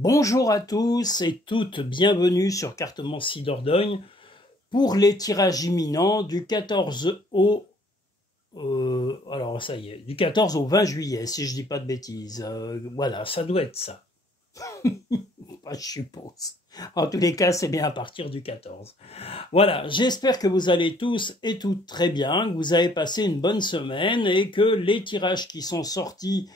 Bonjour à tous et toutes, bienvenue sur Cartomancie Dordogne pour les tirages imminents du 14 au alors ça y est, du 14 au 20 juillet, si je dis pas de bêtises. Voilà, ça doit être ça. Je suppose. En tous les cas, c'est bien à partir du 14. Voilà, j'espère que vous allez tous et toutes très bien, que vous avez passé une bonne semaine et que les tirages qui sont sortis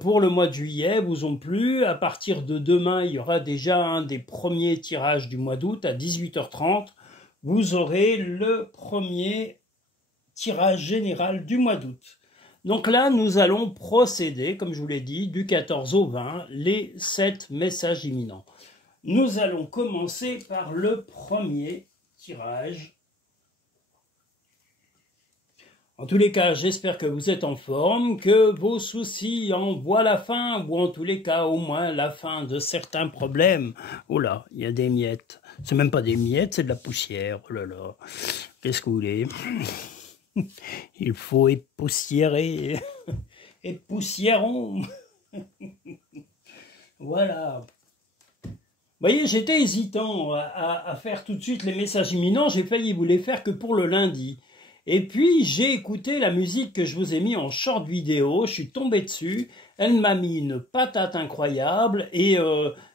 pour le mois de juillet vous ont plu. À partir de demain, il y aura déjà un des premiers tirages du mois d'août à 18h30. Vous aurez le premier tirage général du mois d'août. Donc là, nous allons procéder, comme je vous l'ai dit, du 14 au 20, les 7 messages imminents. Nous allons commencer par le premier tirage. En tous les cas, j'espère que vous êtes en forme, que vos soucis en voient la fin, ou en tous les cas, au moins la fin de certains problèmes. Oh là, il y a des miettes. C'est même pas des miettes, c'est de la poussière. Oh là là, qu'est-ce que vous voulez? Il faut époussiérer. Époussiérons. Voilà. Vous voyez, j'étais hésitant à faire tout de suite les messages imminents. J'ai failli vous les faire que pour le lundi. Et puis, j'ai écouté la musique que je vous ai mis en short vidéo. Je suis tombé dessus. Elle m'a mis une patate incroyable. Et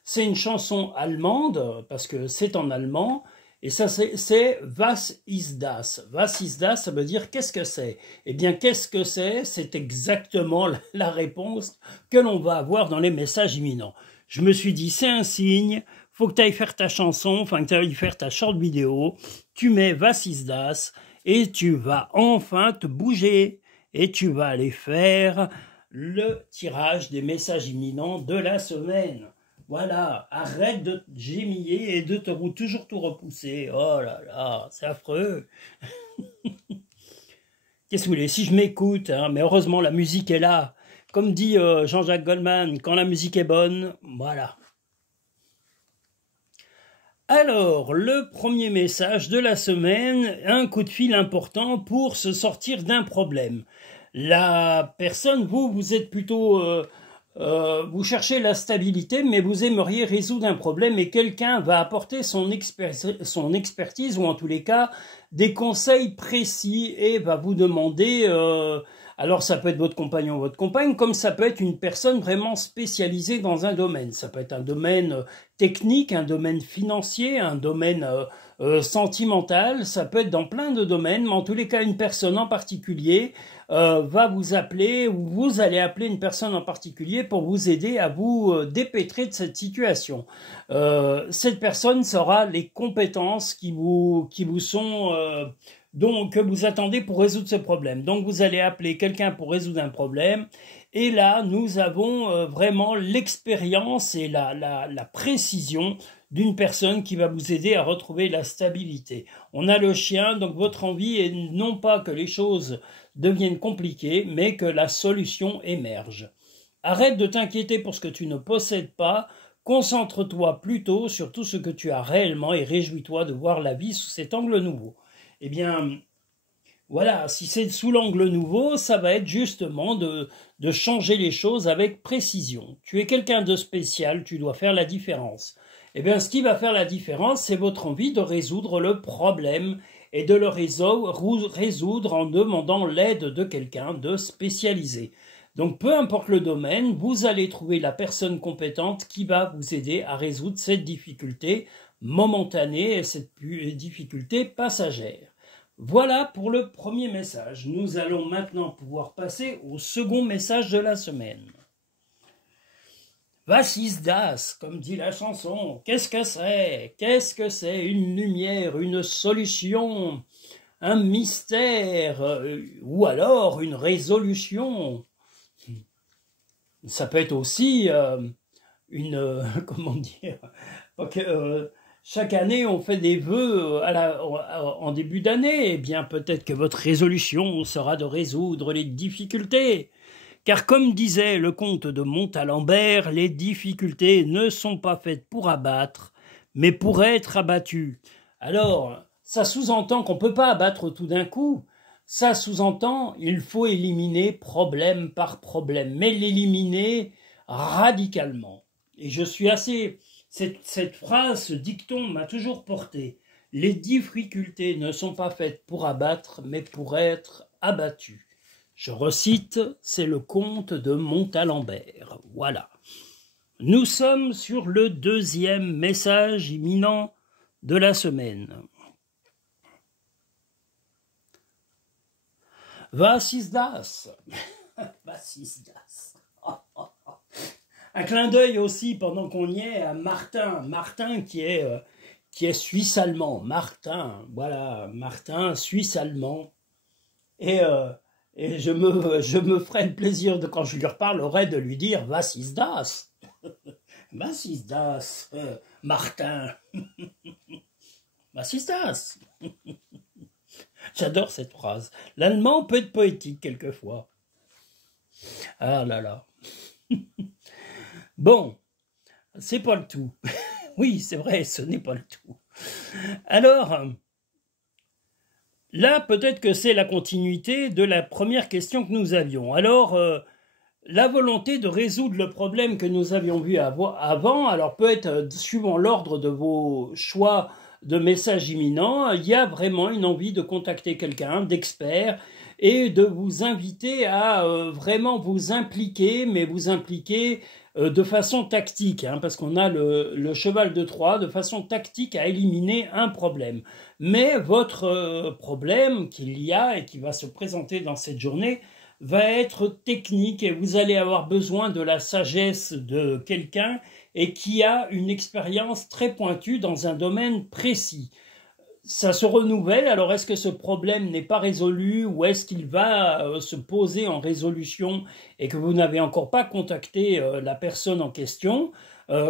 c'est une chanson allemande, parce que c'est en allemand. Et ça, c'est Was ist das? Was ist das? Ça veut dire qu'est-ce que c'est? Eh bien, qu'est-ce que c'est? C'est exactement la réponse que l'on va avoir dans les messages imminents. Je me suis dit, c'est un signe, faut que tu ailles faire ta chanson, enfin que tu ailles faire ta short vidéo, tu mets Was ist das? Et tu vas enfin te bouger et tu vas aller faire le tirage des messages imminents de la semaine. Voilà, arrête de gémiller et de toujours tout repousser. Oh là là, c'est affreux. Qu'est-ce que vous voulez? Si je m'écoute, hein, mais heureusement la musique est là. Comme dit Jean-Jacques Goldman, quand la musique est bonne, voilà. Alors, le premier message de la semaine, un coup de fil important pour se sortir d'un problème. La personne, vous êtes plutôt... vous cherchez la stabilité, mais vous aimeriez résoudre un problème et quelqu'un va apporter son expertise, ou en tous les cas, des conseils précis et va vous demander... alors ça peut être votre compagnon ou votre compagne, comme ça peut être une personne vraiment spécialisée dans un domaine. Ça peut être un domaine technique, un domaine financier, un domaine sentimental, ça peut être dans plein de domaines, mais en tous les cas, une personne en particulier va vous appeler, ou vous allez appeler une personne en particulier pour vous aider à vous dépêtrer de cette situation. Cette personne saura les compétences qui vous sont... que vous attendez pour résoudre ce problème. Donc vous allez appeler quelqu'un pour résoudre un problème, et là nous avons vraiment l'expérience et la précision d'une personne qui va vous aider à retrouver la stabilité. On a le chien, donc votre envie est non pas que les choses deviennent compliquées, mais que la solution émerge. Arrête de t'inquiéter pour ce que tu ne possèdes pas, concentre-toi plutôt sur tout ce que tu as réellement et réjouis-toi de voir la vie sous cet angle nouveau. Eh bien, voilà, si c'est sous l'angle nouveau, ça va être justement de changer les choses avec précision. Tu es quelqu'un de spécial, tu dois faire la différence. Eh bien, ce qui va faire la différence, c'est votre envie de résoudre le problème et de le résoudre en demandant l'aide de quelqu'un de spécialisé. Donc, peu importe le domaine, vous allez trouver la personne compétente qui va vous aider à résoudre cette difficulté momentanée et cette difficulté passagère. Voilà pour le premier message. Nous allons maintenant pouvoir passer au second message de la semaine. Was ist das, comme dit la chanson. Qu'est-ce que c'est? Qu'est-ce que c'est? Une lumière, une solution, un mystère, ou alors une résolution. Ça peut être aussi comment dire, chaque année on fait des vœux en début d'année. Eh bien peut-être que votre résolution sera de résoudre les difficultés. Car comme disait le comte de Montalembert, les difficultés ne sont pas faites pour abattre, mais pour être abattues. Alors, ça sous-entend qu'on ne peut pas abattre tout d'un coup. Ça sous-entend il faut éliminer problème par problème, mais l'éliminer radicalement. et je suis assez... Cette phrase, ce dicton m'a toujours porté. Les difficultés ne sont pas faites pour abattre, mais pour être abattues. Je recite, c'est le conte de Montalembert. Voilà. Nous sommes sur le deuxième message imminent de la semaine. Was ist das? Was ist das? Un clin d'œil aussi, pendant qu'on y est, à Martin. Martin qui est suisse-allemand. Martin, voilà, Martin, suisse-allemand. Et je me ferai le plaisir, de, quand je lui reparlerai, de lui dire « Was ist das ?» Was ist das, Martin? Was ist das? J'adore cette phrase. L'allemand peut être poétique quelquefois. Ah là là. Bon, c'est pas le tout. Oui, c'est vrai, ce n'est pas le tout. Alors, là, peut-être que c'est la continuité de la première question que nous avions. Alors, la volonté de résoudre le problème que nous avions vu avant, alors peut être suivant l'ordre de vos choix de messages imminents, il y a vraiment une envie de contacter quelqu'un d'expert et de vous inviter à vraiment vous impliquer, mais vous impliquer de façon tactique, hein, parce qu'on a le cheval de Troie, de façon tactique à éliminer un problème. Mais votre problème qu'il y a et qui va se présenter dans cette journée va être technique et vous allez avoir besoin de la sagesse de quelqu'un et qui a une expérience très pointue dans un domaine précis. Ça se renouvelle, alors est-ce que ce problème n'est pas résolu ou est-ce qu'il va se poser en résolution et que vous n'avez encore pas contacté la personne en question,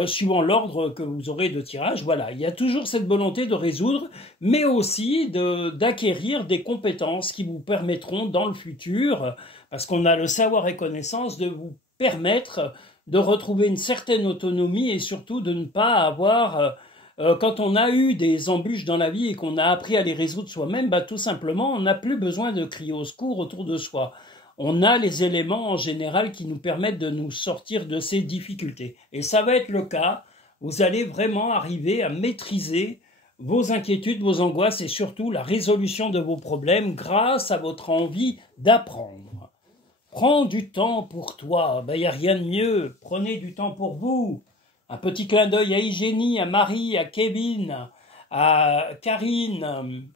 suivant l'ordre que vous aurez de tirage. Voilà, il y a toujours cette volonté de résoudre, mais aussi d'acquérir des compétences qui vous permettront dans le futur, parce qu'on a le savoir et connaissance, de vous permettre de retrouver une certaine autonomie et surtout de ne pas avoir... quand on a eu des embûches dans la vie et qu'on a appris à les résoudre soi-même, bah, tout simplement, on n'a plus besoin de crier au secours autour de soi. On a les éléments en général qui nous permettent de nous sortir de ces difficultés. Et ça va être le cas. Vous allez vraiment arriver à maîtriser vos inquiétudes, vos angoisses et surtout la résolution de vos problèmes grâce à votre envie d'apprendre. Prends du temps pour toi. Ben, y a rien de mieux. Prenez du temps pour vous. Un petit clin d'œil à Hygiénie, à Marie, à Kevin, à Karine.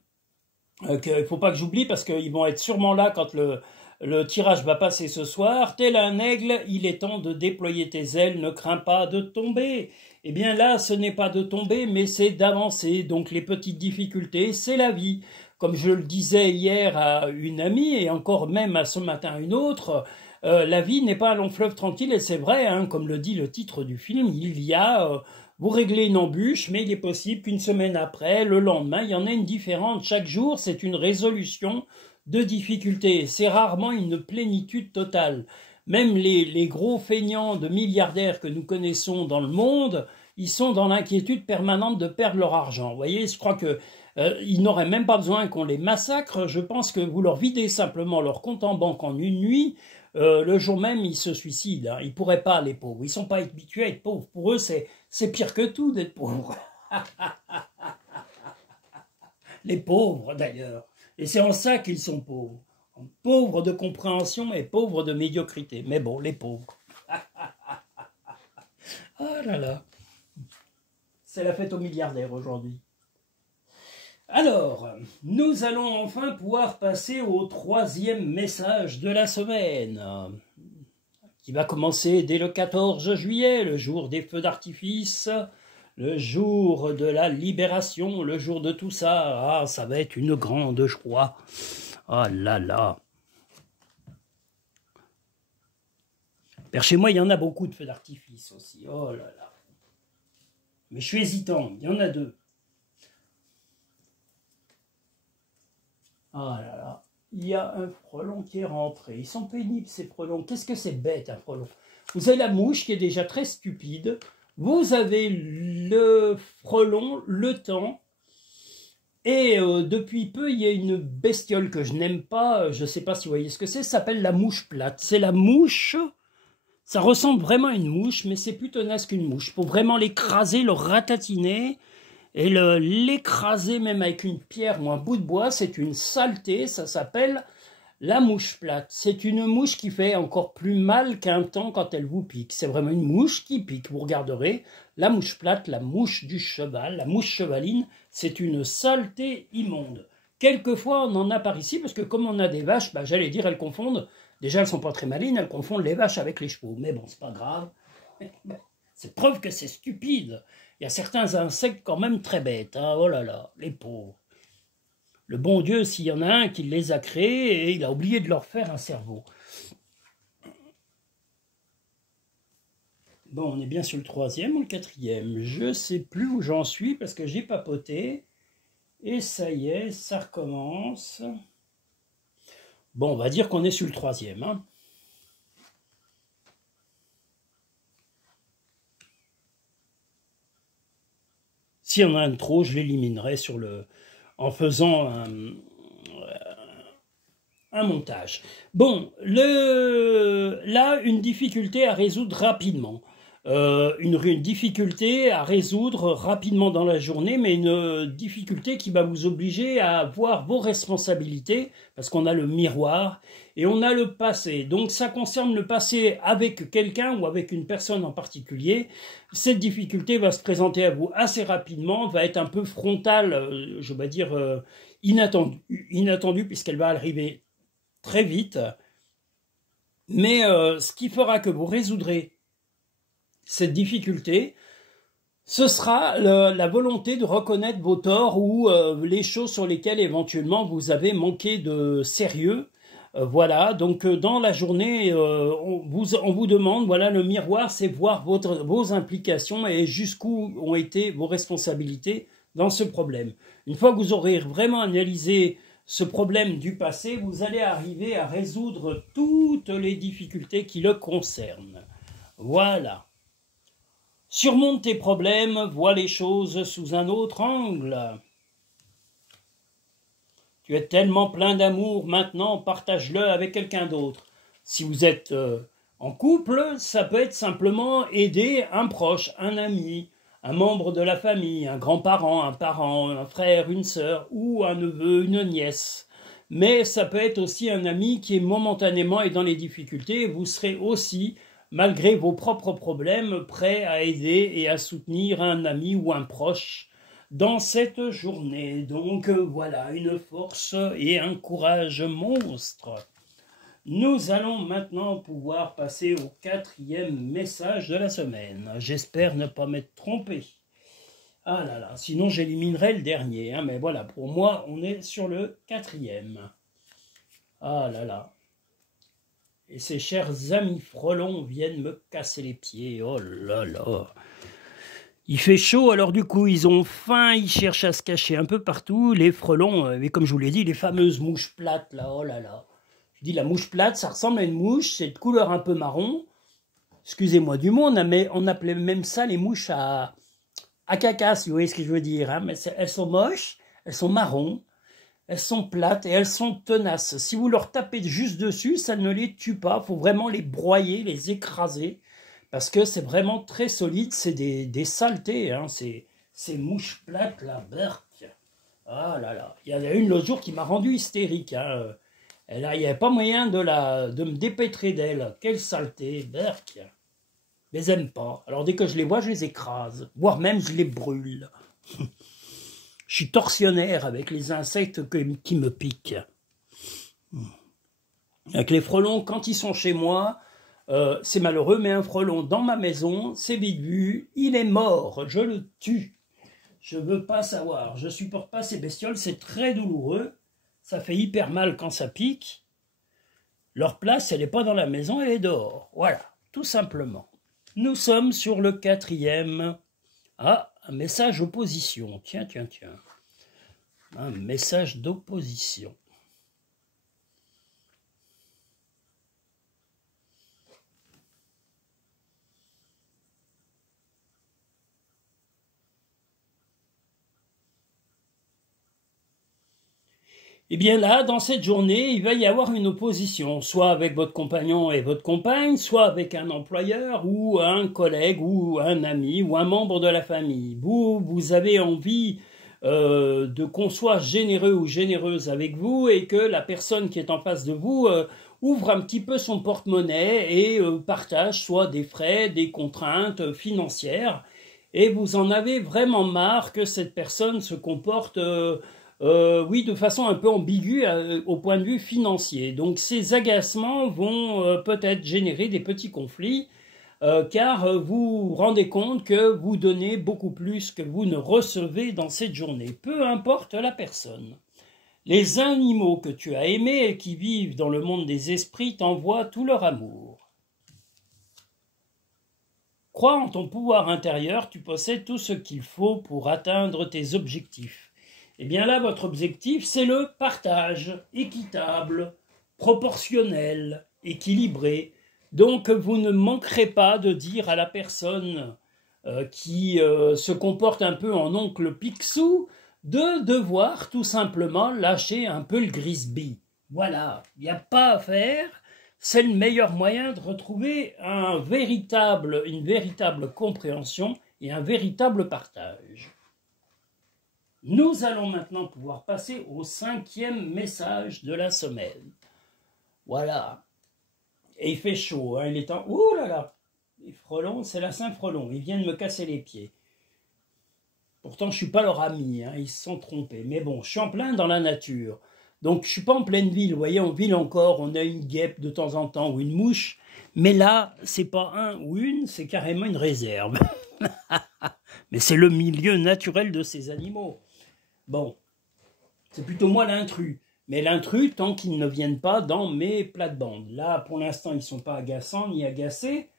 Il ne faut pas que j'oublie parce qu'ils vont être sûrement là quand le tirage va passer ce soir. Tel un aigle, il est temps de déployer tes ailes, ne crains pas de tomber. Eh bien là, ce n'est pas de tomber, mais c'est d'avancer. Donc les petites difficultés, c'est la vie. Comme je le disais hier à une amie, et encore même à ce matin une autre, la vie n'est pas un long fleuve tranquille, et c'est vrai, hein, comme le dit le titre du film, il y a... vous réglez une embûche, mais il est possible qu'une semaine après, le lendemain, il y en ait une différente. Chaque jour, c'est une résolution de difficultés. C'est rarement une plénitude totale. Même les gros feignants de milliardaires que nous connaissons dans le monde, ils sont dans l'inquiétude permanente de perdre leur argent. Vous voyez, je crois que ils n'auraient même pas besoin qu'on les massacre. Je pense que vous leur videz simplement leur compte en banque en une nuit. Le jour même, ils se suicident. Hein. Ils ne pourraient pas, les pauvres. Ils ne sont pas habitués à être pauvres. Pour eux, c'est pire que tout d'être pauvres. Les pauvres, d'ailleurs. Et c'est en ça qu'ils sont pauvres. Pauvres de compréhension et pauvres de médiocrité. Mais bon, les pauvres. Ah là là. C'est la fête aux milliardaires aujourd'hui. Alors, nous allons enfin pouvoir passer au troisième message de la semaine, qui va commencer dès le 14 juillet, le jour des feux d'artifice, le jour de la libération, le jour de tout ça. Ah, ça va être une grande joie. Ah là là. Vers chez moi, il y en a beaucoup de feux d'artifice aussi. Oh là là. Mais je suis hésitant, il y en a deux. Ah là là, il y a un frelon qui est rentré. Ils sont pénibles ces frelons. Qu'est-ce que c'est bête un frelon? Vous avez la mouche qui est déjà très stupide. Vous avez le frelon, le temps. Et depuis peu, il y a une bestiole que je n'aime pas. Je ne sais pas si vous voyez ce que c'est. Ça s'appelle la mouche plate. C'est la mouche Ça ressemble vraiment à une mouche, mais c'est plus tenace qu'une mouche. Il faut vraiment l'écraser, le ratatiner, et l'écraser même avec une pierre ou un bout de bois. C'est une saleté, ça s'appelle la mouche plate. C'est une mouche qui fait encore plus mal qu'un temps quand elle vous pique. C'est vraiment une mouche qui pique. Vous regarderez, la mouche plate, la mouche du cheval, la mouche chevaline, c'est une saleté immonde. Quelquefois, on en a par ici, parce que comme on a des vaches, bah, j'allais dire, elles confondent. Déjà, elles sont pas très malines, elles confondent les vaches avec les chevaux. Mais bon, c'est pas grave. C'est preuve que c'est stupide. Il y a certains insectes quand même très bêtes. Hein. Oh là là, les pauvres. Le bon Dieu, s'il y en a un qui les a créés, et il a oublié de leur faire un cerveau. Bon, on est bien sur le 3e ou le 4e. Je ne sais plus où j'en suis parce que j'ai papoté. Et ça y est, ça recommence. Bon, on va dire qu'on est sur le 3e. Hein. S'il y en a un de trop, je l'éliminerai en faisant un montage. Bon, là, une difficulté à résoudre rapidement. Une difficulté à résoudre rapidement dans la journée, mais une difficulté qui va vous obliger à voir vos responsabilités, parce qu'on a le miroir et on a le passé. Donc ça concerne le passé avec quelqu'un ou avec une personne en particulier. Cette difficulté va se présenter à vous assez rapidement, va être un peu frontale, je vais dire inattendue puisqu'elle va arriver très vite. Mais ce qui fera que vous résoudrez cette difficulté, ce sera la volonté de reconnaître vos torts ou les choses sur lesquelles éventuellement vous avez manqué de sérieux. Voilà, donc dans la journée, on vous demande, voilà, le miroir, c'est voir vos implications et jusqu'où ont été vos responsabilités dans ce problème. Une fois que vous aurez vraiment analysé ce problème du passé, vous allez arriver à résoudre toutes les difficultés qui le concernent. Voilà. Surmonte tes problèmes, vois les choses sous un autre angle. Tu es tellement plein d'amour, maintenant partage-le avec quelqu'un d'autre. Si vous êtes en couple, ça peut être simplement aider un proche, un ami, un membre de la famille, un grand-parent, un parent, un frère, une sœur, ou un neveu, une nièce. Mais ça peut être aussi un ami qui est momentanément dans les difficultés. Vous serez aussi, malgré vos propres problèmes, prêt à aider et à soutenir un ami ou un proche dans cette journée. Donc voilà, une force et un courage monstre. Nous allons maintenant pouvoir passer au 4e message de la semaine. J'espère ne pas m'être trompé. Ah là là, sinon j'éliminerai le dernier. Hein, mais voilà, pour moi, on est sur le 4e. Ah là là. Et ces chers amis frelons viennent me casser les pieds. Oh là là. Il fait chaud, alors du coup, ils ont faim, ils cherchent à se cacher un peu partout. Les frelons, mais comme je vous l'ai dit, les fameuses mouches plates, là, oh là là. Je dis la mouche plate, ça ressemble à une mouche, c'est de couleur un peu marron. Excusez-moi du mot, on appelait même ça les mouches à caca, si vous voyez ce que je veux dire. Hein. Mais elles sont moches, elles sont marron, elles sont plates et elles sont tenaces. Si vous leur tapez juste dessus, ça ne les tue pas. Il faut vraiment les broyer, les écraser. Parce que c'est vraiment très solide, c'est des saletés, hein, ces mouches plates, là, berk. Ah là là, il y en a une l'autre jour qui m'a rendu hystérique. Hein. Il n'y avait pas moyen de me dépêtrer d'elle. Quelle saleté, berk. Je les aime pas. Alors dès que je les vois, je les écrase, voire même je les brûle. Je suis tortionnaire avec les insectes qui me piquent. Avec les frelons, quand ils sont chez moi, c'est malheureux, mais un frelon dans ma maison, c'est vite vu, il est mort, je le tue. Je veux pas savoir, je supporte pas ces bestioles, c'est très douloureux, ça fait hyper mal quand ça pique. Leur place, elle n'est pas dans la maison, elle est dehors. Voilà, tout simplement. Nous sommes sur le 4e. Ah, un message opposition, tiens. Un message d'opposition. Eh bien là, dans cette journée, il va y avoir une opposition, soit avec votre compagnon et votre compagne, soit avec un employeur ou un collègue ou un ami ou un membre de la famille. Vous avez envie de qu'on soit généreux ou généreuse avec vous et que la personne qui est en face de vous ouvre un petit peu son porte-monnaie et partage soit des frais, des contraintes financières. Et vous en avez vraiment marre que cette personne se comporte oui, de façon un peu ambiguë au point de vue financier. Donc ces agacements vont peut-être générer des petits conflits, car vous vous rendez compte que vous donnez beaucoup plus que vous ne recevez dans cette journée, peu importe la personne. Les animaux que tu as aimés et qui vivent dans le monde des esprits t'envoient tout leur amour. Crois en ton pouvoir intérieur, tu possèdes tout ce qu'il faut pour atteindre tes objectifs. Eh bien là, votre objectif, c'est le partage équitable, proportionnel, équilibré. Donc, vous ne manquerez pas de dire à la personne qui se comporte un peu en oncle Picsou de devoir tout simplement lâcher un peu le grisby. Voilà, il n'y a pas à faire. C'est le meilleur moyen de retrouver une véritable compréhension et un véritable partage. Nous allons maintenant pouvoir passer au 5e message de la semaine. Voilà. Et il fait chaud, hein, il est en... Ouh là là. Les frelons, c'est la Saint-Frelon, ils viennent me casser les pieds. Pourtant, je ne suis pas leur ami, hein, ils se sont trompés. Mais bon, je suis en plein dans la nature. Donc, je ne suis pas en pleine ville. Vous voyez, en ville encore, on a une guêpe de temps en temps ou une mouche. Mais là, c'est pas un ou une, c'est carrément une réserve. Mais c'est le milieu naturel de ces animaux. Bon, c'est plutôt moi l'intrus. Mais l'intrus, tant qu'ils ne viennent pas dans mes plates-bandes. Là, pour l'instant, ils ne sont pas agaçants ni agacés.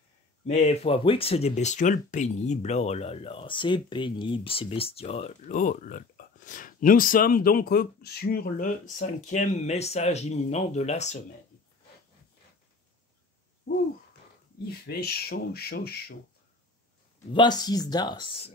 Mais il faut avouer que c'est des bestioles pénibles. Oh là là, c'est pénible, ces bestioles. Oh là là. Nous sommes donc sur le 5e message imminent de la semaine. Ouh, il fait chaud, chaud, chaud. Was ist das?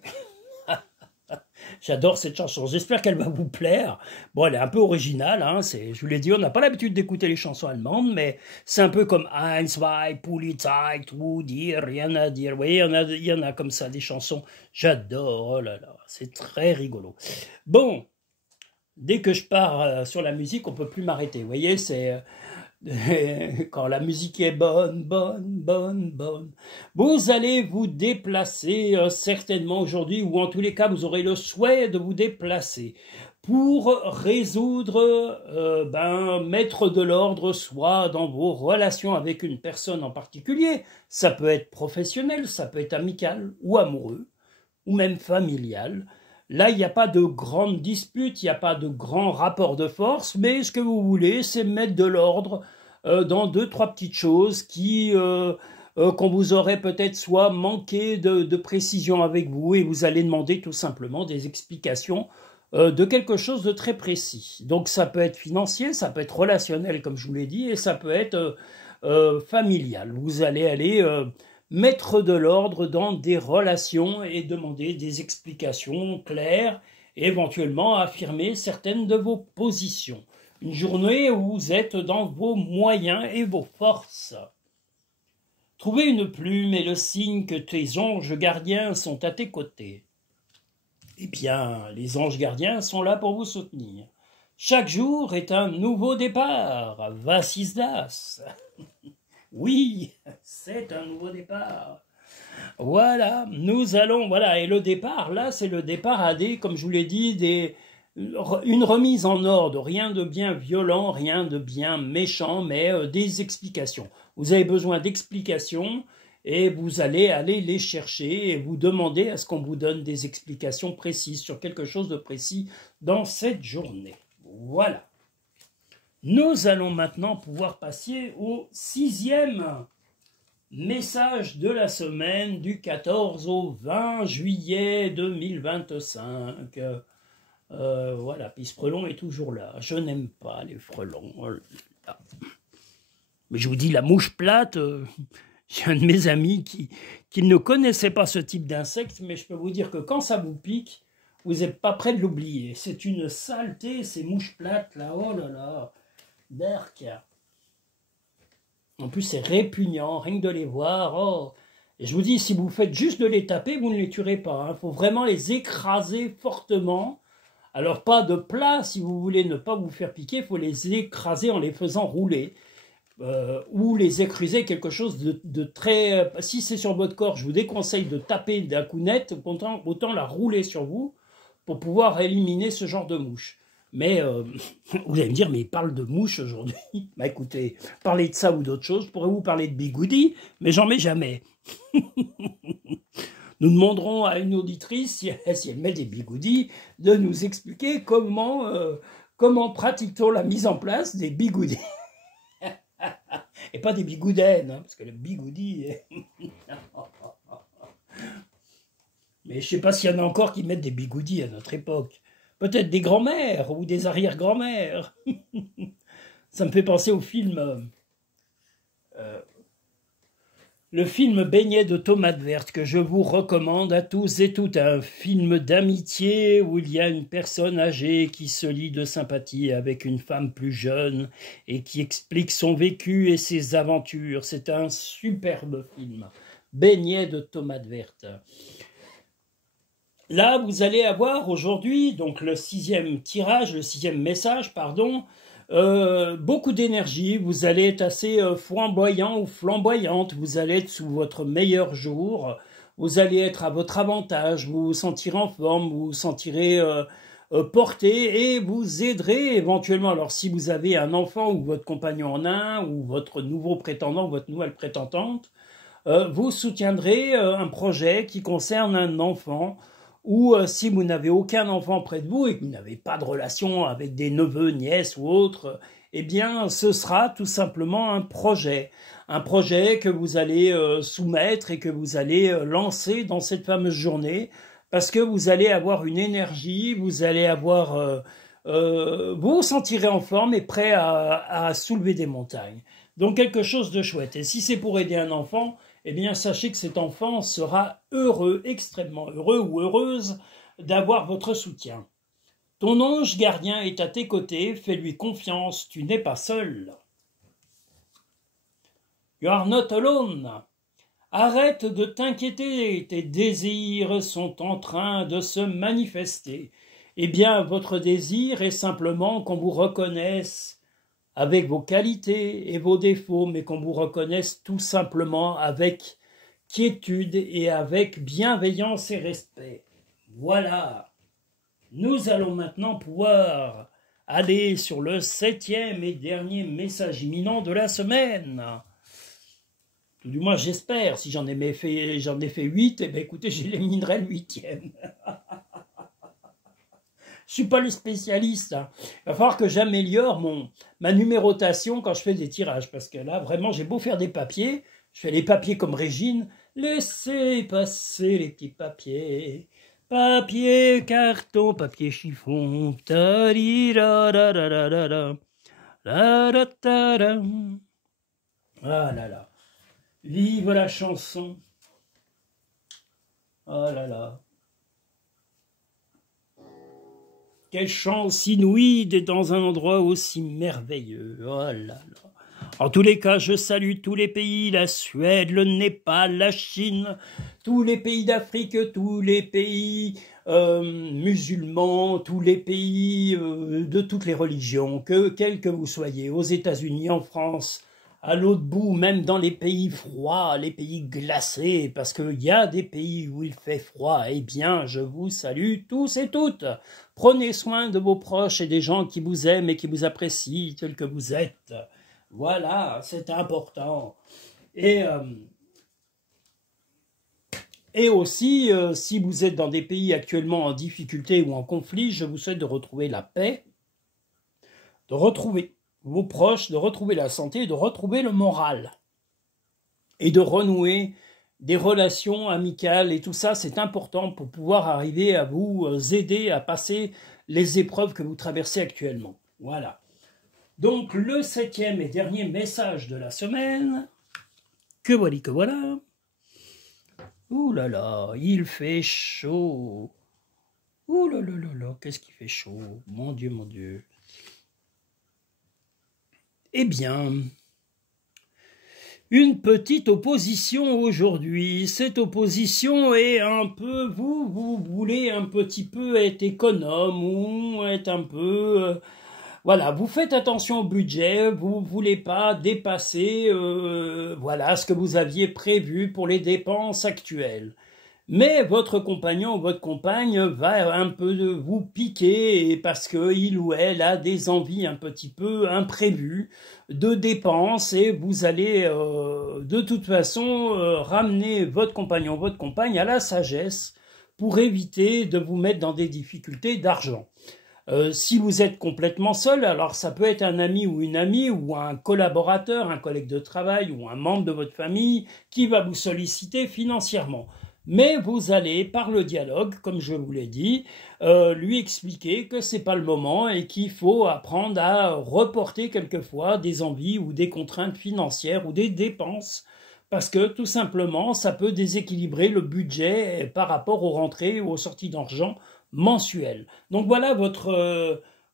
J'adore cette chanson, j'espère qu'elle va vous plaire. Bon, elle est un peu originale, hein, je vous l'ai dit, on n'a pas l'habitude d'écouter les chansons allemandes, mais c'est un peu comme Eins, zwei, Polizei, tout dire, rien à dire. Vous voyez, il y en a comme ça, des chansons, j'adore, oh là là, c'est très rigolo. Bon, dès que je pars sur la musique, on ne peut plus m'arrêter, vous voyez, c'est... quand la musique est bonne, bonne, bonne, bonne. Vous allez vous déplacer certainement aujourd'hui, ou en tous les cas, vous aurez le souhait de vous déplacer pour résoudre, mettre de l'ordre, soit dans vos relations avec une personne en particulier. Ça peut être professionnel, ça peut être amical ou amoureux, ou même familial. Là, il n'y a pas de grande dispute, il n'y a pas de grand rapport de force, mais ce que vous voulez, c'est mettre de l'ordre dans 2-3 petites choses qu'on vous aurait peut-être soit manqué de précision avec vous, et vous allez demander tout simplement des explications de quelque chose de très précis. Donc ça peut être financier, ça peut être relationnel, comme je vous l'ai dit, et ça peut être familial. Vous allez aller... mettre de l'ordre dans des relations et demander des explications claires et éventuellement affirmer certaines de vos positions. Une journée où vous êtes dans vos moyens et vos forces. Trouvez une plume et le signe que tes anges gardiens sont à tes côtés. Eh bien, les anges gardiens sont là pour vous soutenir. Chaque jour est un nouveau départ. Was ist das? Oui, c'est un nouveau départ. Voilà, nous allons, voilà, et le départ, là, c'est le départ à comme je vous l'ai dit, une remise en ordre, rien de bien violent, rien de bien méchant, mais des explications. Vous avez besoin d'explications et vous allez aller les chercher et vous demander à ce qu'on vous donne des explications précises sur quelque chose de précis dans cette journée. Voilà. Nous allons maintenant pouvoir passer au 6e message de la semaine du 14 au 20 juillet 2025. Voilà, puis ce frelon est toujours là. Je n'aime pas les frelons. Oh là. Mais je vous dis, la mouche plate, j'ai un de mes amis qui ne connaissait pas ce type d'insecte, mais je peux vous dire que quand ça vous pique, vous n'êtes pas prêt de l'oublier. C'est une saleté, ces mouches plates là, oh là là, berk. En plus, c'est répugnant, rien que de les voir, oh. Et je vous dis, si vous faites juste de les taper, vous ne les tuerez pas. Il faut vraiment les écraser fortement. Alors, pas de plat, si vous voulez ne pas vous faire piquer, il faut les écraser en les faisant rouler. Ou les écraser quelque chose de très... Si c'est sur votre corps, je vous déconseille de taper d'un coup net, autant la rouler sur vous pour pouvoir éliminer ce genre de mouche. Mais vous allez me dire, mais il parle de mouches aujourd'hui. Bah écoutez, parler de ça ou d'autre chose, je pourrais vous parler de bigoudi, mais j'en mets jamais. Nous demanderons à une auditrice, si elle met des bigoudis, de nous expliquer comment pratique-t-on la mise en place des bigoudis. Et pas des bigoudaines, hein, parce que le bigoudi... Mais je ne sais pas s'il y en a encore qui mettent des bigoudis à notre époque. Peut-être des grands-mères ou des arrière-grands-mères. Ça me fait penser au film... le film Beignet de tomates vertes que je vous recommande à tous et toutes. Un film d'amitié où il y a une personne âgée qui se lie de sympathie avec une femme plus jeune et qui explique son vécu et ses aventures. C'est un superbe film. Beignet de tomates vertes. Là, vous allez avoir aujourd'hui, donc le sixième message, pardon, beaucoup d'énergie, vous allez être assez flamboyant ou flamboyante, vous allez être sous votre meilleur jour, vous allez être à votre avantage, vous vous sentirez en forme, vous vous sentirez porté et vous aiderez éventuellement. Alors si vous avez un enfant ou votre compagnon en a un, ou votre nouveau prétendant ou votre nouvelle prétendante, vous soutiendrez un projet qui concerne un enfant. Ou si vous n'avez aucun enfant près de vous et que vous n'avez pas de relation avec des neveux, nièces ou autres, eh bien ce sera tout simplement un projet que vous allez soumettre et que vous allez lancer dans cette fameuse journée, parce que vous allez avoir une énergie, vous allez avoir, vous vous sentirez en forme et prêt à soulever des montagnes. Donc quelque chose de chouette. Et si c'est pour aider un enfant, eh bien, sachez que cet enfant sera heureux, extrêmement heureux ou heureuse d'avoir votre soutien. Ton ange gardien est à tes côtés, fais-lui confiance, tu n'es pas seul. You are not alone. Arrête de t'inquiéter, tes désirs sont en train de se manifester. Eh bien, votre désir est simplement qu'on vous reconnaisse avec vos qualités et vos défauts, mais qu'on vous reconnaisse tout simplement avec quiétude et avec bienveillance et respect. Voilà. Nous allons maintenant pouvoir aller sur le 7e et dernier message imminent de la semaine. Tout du moins, j'espère. Si j'en ai fait 8, eh bien, écoutez, j'éliminerai le 8e. Je suis pas le spécialiste. Hein. Il va falloir que j'améliore ma numérotation quand je fais des tirages. Parce que là, vraiment, j'ai beau faire des papiers. Je fais les papiers comme Régine. Laissez passer les petits papiers. Papier, carton, papier chiffon. Ah là là. Vive la chanson. Oh là là. Quelle chance inouïe d'être dans un endroit aussi merveilleux. Oh là là. En tous les cas, je salue tous les pays, la Suède, le Népal, la Chine, tous les pays d'Afrique, tous les pays musulmans, tous les pays de toutes les religions, quels que vous soyez, aux États-Unis, en France, à l'autre bout, même dans les pays froids, les pays glacés, parce qu'il y a des pays où il fait froid, eh bien, je vous salue tous et toutes. Prenez soin de vos proches et des gens qui vous aiment et qui vous apprécient tels que vous êtes. Voilà, c'est important. Et aussi, si vous êtes dans des pays actuellement en difficulté ou en conflit, je vous souhaite de retrouver la paix, de retrouver vos proches, de retrouver la santé, de retrouver le moral et de renouer des relations amicales et tout ça, c'est important pour pouvoir arriver à vous aider à passer les épreuves que vous traversez actuellement. Voilà. Donc le 7e et dernier message de la semaine, que voilà. Ouh là là, il fait chaud. Ouh Ouh là là là là, qu'est-ce qui fait chaud. Mon Dieu, mon Dieu. Eh bien, une petite opposition aujourd'hui. Cette opposition est un peu, vous voulez un petit peu être économe ou être un peu... voilà, vous faites attention au budget, vous voulez pas dépasser voilà, ce que vous aviez prévu pour les dépenses actuelles. Mais votre compagnon ou votre compagne va un peu vous piquer parce qu'il ou elle a des envies un petit peu imprévues de dépenses et vous allez de toute façon ramener votre compagnon ou votre compagne à la sagesse pour éviter de vous mettre dans des difficultés d'argent. Si vous êtes complètement seul, alors ça peut être un ami ou une amie ou un collaborateur, un collègue de travail ou un membre de votre famille qui va vous solliciter financièrement. Mais vous allez, par le dialogue, comme je vous l'ai dit, lui expliquer que c'est pas le moment et qu'il faut apprendre à reporter quelquefois des envies ou des contraintes financières ou des dépenses parce que tout simplement, ça peut déséquilibrer le budget par rapport aux rentrées ou aux sorties d'argent mensuelles. Donc voilà,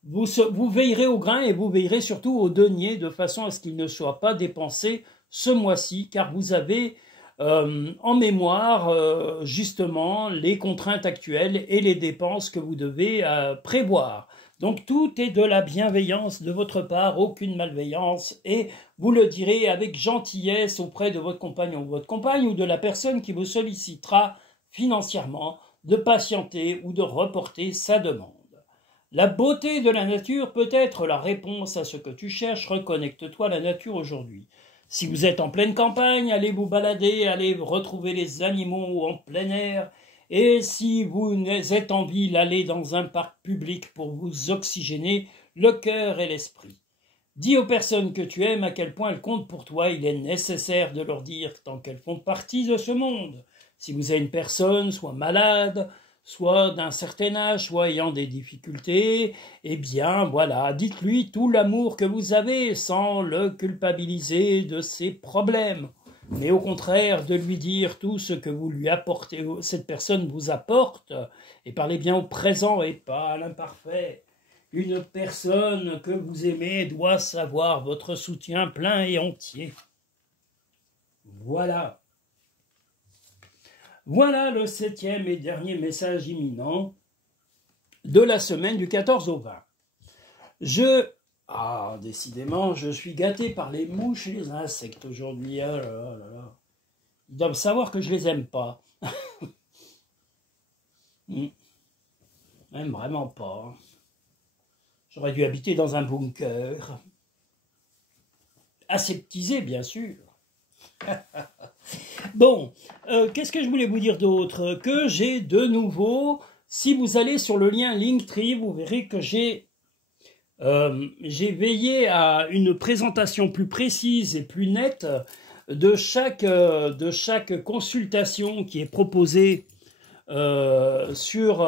vous veillerez au grain et vous veillerez surtout au denier de façon à ce qu'il ne soit pas dépensé ce mois-ci, car vous avez en mémoire justement les contraintes actuelles et les dépenses que vous devez prévoir. Donc tout est de la bienveillance de votre part, aucune malveillance, et vous le direz avec gentillesse auprès de votre compagnon ou votre compagne ou de la personne qui vous sollicitera financièrement de patienter ou de reporter sa demande. La beauté de la nature peut être la réponse à ce que tu cherches. Reconnecte-toi à la nature aujourd'hui. Si vous êtes en pleine campagne, allez vous balader, allez retrouver les animaux en plein air. Et si vous êtes en ville, allez dans un parc public pour vous oxygéner le cœur et l'esprit. Dis aux personnes que tu aimes à quel point elles comptent pour toi. Il est nécessaire de leur dire tant qu'elles font partie de ce monde. Si vous avez une personne, soit malade, soit d'un certain âge, soit ayant des difficultés, eh bien voilà, dites-lui tout l'amour que vous avez sans le culpabiliser de ses problèmes. Mais au contraire, de lui dire tout ce que vous lui apportez, cette personne vous apporte, et parlez bien au présent et pas à l'imparfait. Une personne que vous aimez doit savoir votre soutien plein et entier. Voilà. Voilà le 7e et dernier message imminent de la semaine du 14 au 20. Décidément, je suis gâté par les mouches et les insectes aujourd'hui. Ah là là là là. Ils doivent savoir que je les aime pas. Même vraiment pas. J'aurais dû habiter dans un bunker. Aseptisé, bien sûr. Bon, qu'est-ce que je voulais vous dire d'autre? Que j'ai de nouveau, si vous allez sur le lien Linktree, vous verrez que j'ai veillé à une présentation plus précise et plus nette de chaque consultation qui est proposée sur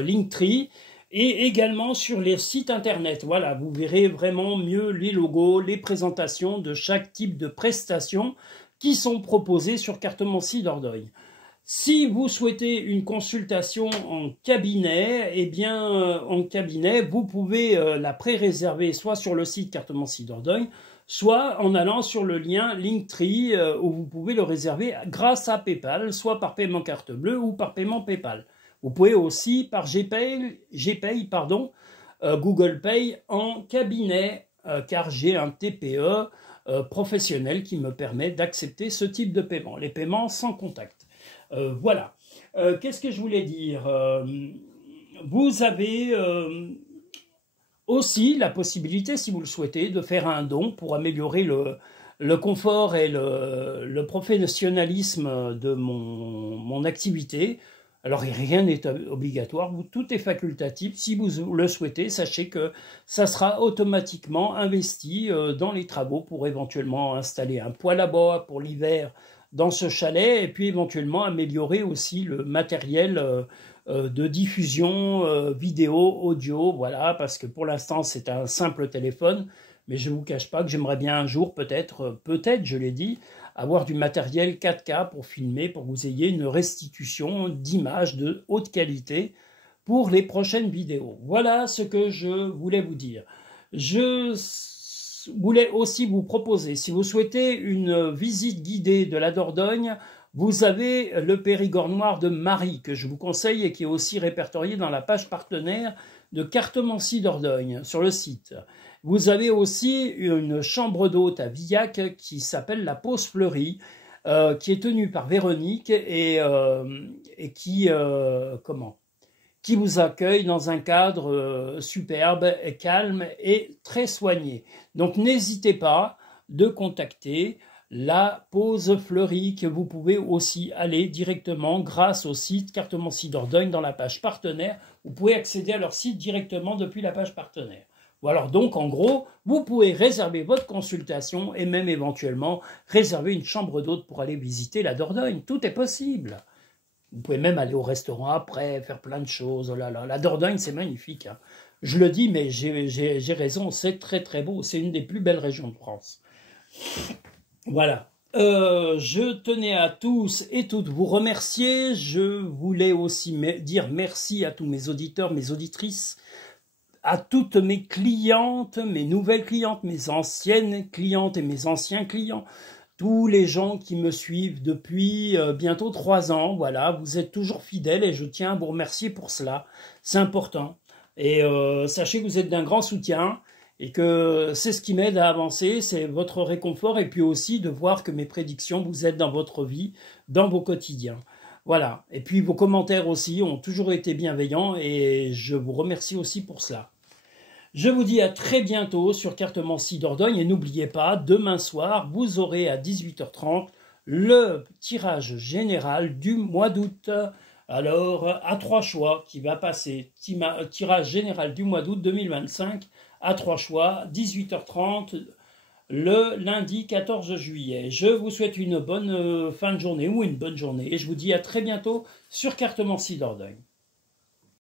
Linktree et également sur les sites internet. Voilà, vous verrez vraiment mieux les logos, les présentations de chaque type de prestations qui sont proposées sur Cartomancie Dordogne. Si vous souhaitez une consultation en cabinet, eh bien, en cabinet, vous pouvez la pré-réserver soit sur le site Cartomancie Dordogne, soit en allant sur le lien Linktree où vous pouvez le réserver grâce à PayPal, soit par paiement carte bleue ou par paiement PayPal. Vous pouvez aussi par GPay, Google Pay en cabinet, car j'ai un TPE professionnel qui me permet d'accepter ce type de paiement, les paiements sans contact. Voilà. Qu'est-ce que je voulais dire? Vous avez aussi la possibilité, si vous le souhaitez, de faire un don pour améliorer le confort et le professionnalisme de mon activité. Alors rien n'est obligatoire, tout est facultatif. Si vous le souhaitez, sachez que ça sera automatiquement investi dans les travaux pour éventuellement installer un poêle à bois pour l'hiver dans ce chalet et puis éventuellement améliorer aussi le matériel de diffusion vidéo, audio, voilà, parce que pour l'instant c'est un simple téléphone, mais je ne vous cache pas que j'aimerais bien un jour peut-être, je l'ai dit, avoir du matériel 4K pour filmer, pour que vous ayez une restitution d'images de haute qualité pour les prochaines vidéos. Voilà ce que je voulais vous dire. Je voulais aussi vous proposer, si vous souhaitez une visite guidée de la Dordogne, vous avez le Périgord noir de Marie, que je vous conseille et qui est aussi répertorié dans la page partenaire de Cartomancie Dordogne sur le site. Vous avez aussi une chambre d'hôte à Villac qui s'appelle la Pause Fleurie, qui est tenue par Véronique et qui vous accueille dans un cadre superbe, calme et très soigné. Donc n'hésitez pas de contacter la Pause Fleurie, que vous pouvez aussi aller directement grâce au site Cartomancie Dordogne dans la page partenaire. Vous pouvez accéder à leur site directement depuis la page partenaire. Ou alors donc, en gros, vous pouvez réserver votre consultation et même éventuellement réserver une chambre d'hôte pour aller visiter la Dordogne. Tout est possible. Vous pouvez même aller au restaurant après, faire plein de choses. Oh là là, la Dordogne, c'est magnifique, hein. Je le dis, mais j'ai raison, c'est très très beau. C'est une des plus belles régions de France. Voilà. Je tenais à tous et toutes vous remercier. Je voulais aussi dire merci à tous mes auditeurs, mes auditrices, à toutes mes clientes, mes nouvelles clientes, mes anciennes clientes et mes anciens clients, tous les gens qui me suivent depuis bientôt 3 ans. Voilà, vous êtes toujours fidèles et je tiens à vous remercier pour cela. C'est important. Et sachez que vous êtes d'un grand soutien. Et que c'est ce qui m'aide à avancer, c'est votre réconfort et puis aussi de voir que mes prédictions vous aident dans votre vie, dans vos quotidiens. Voilà. Et puis vos commentaires aussi ont toujours été bienveillants et je vous remercie aussi pour cela. Je vous dis à très bientôt sur Cartomancie Dordogne et n'oubliez pas, demain soir, vous aurez à 18h30 le tirage général du mois d'août. Alors, à 3 choix qui va passer. Tirage général du mois d'août 2025. À 3 choix, 18h30, le lundi 14 juillet. Je vous souhaite une bonne fin de journée ou une bonne journée et je vous dis à très bientôt sur Cartomancie Dordogne.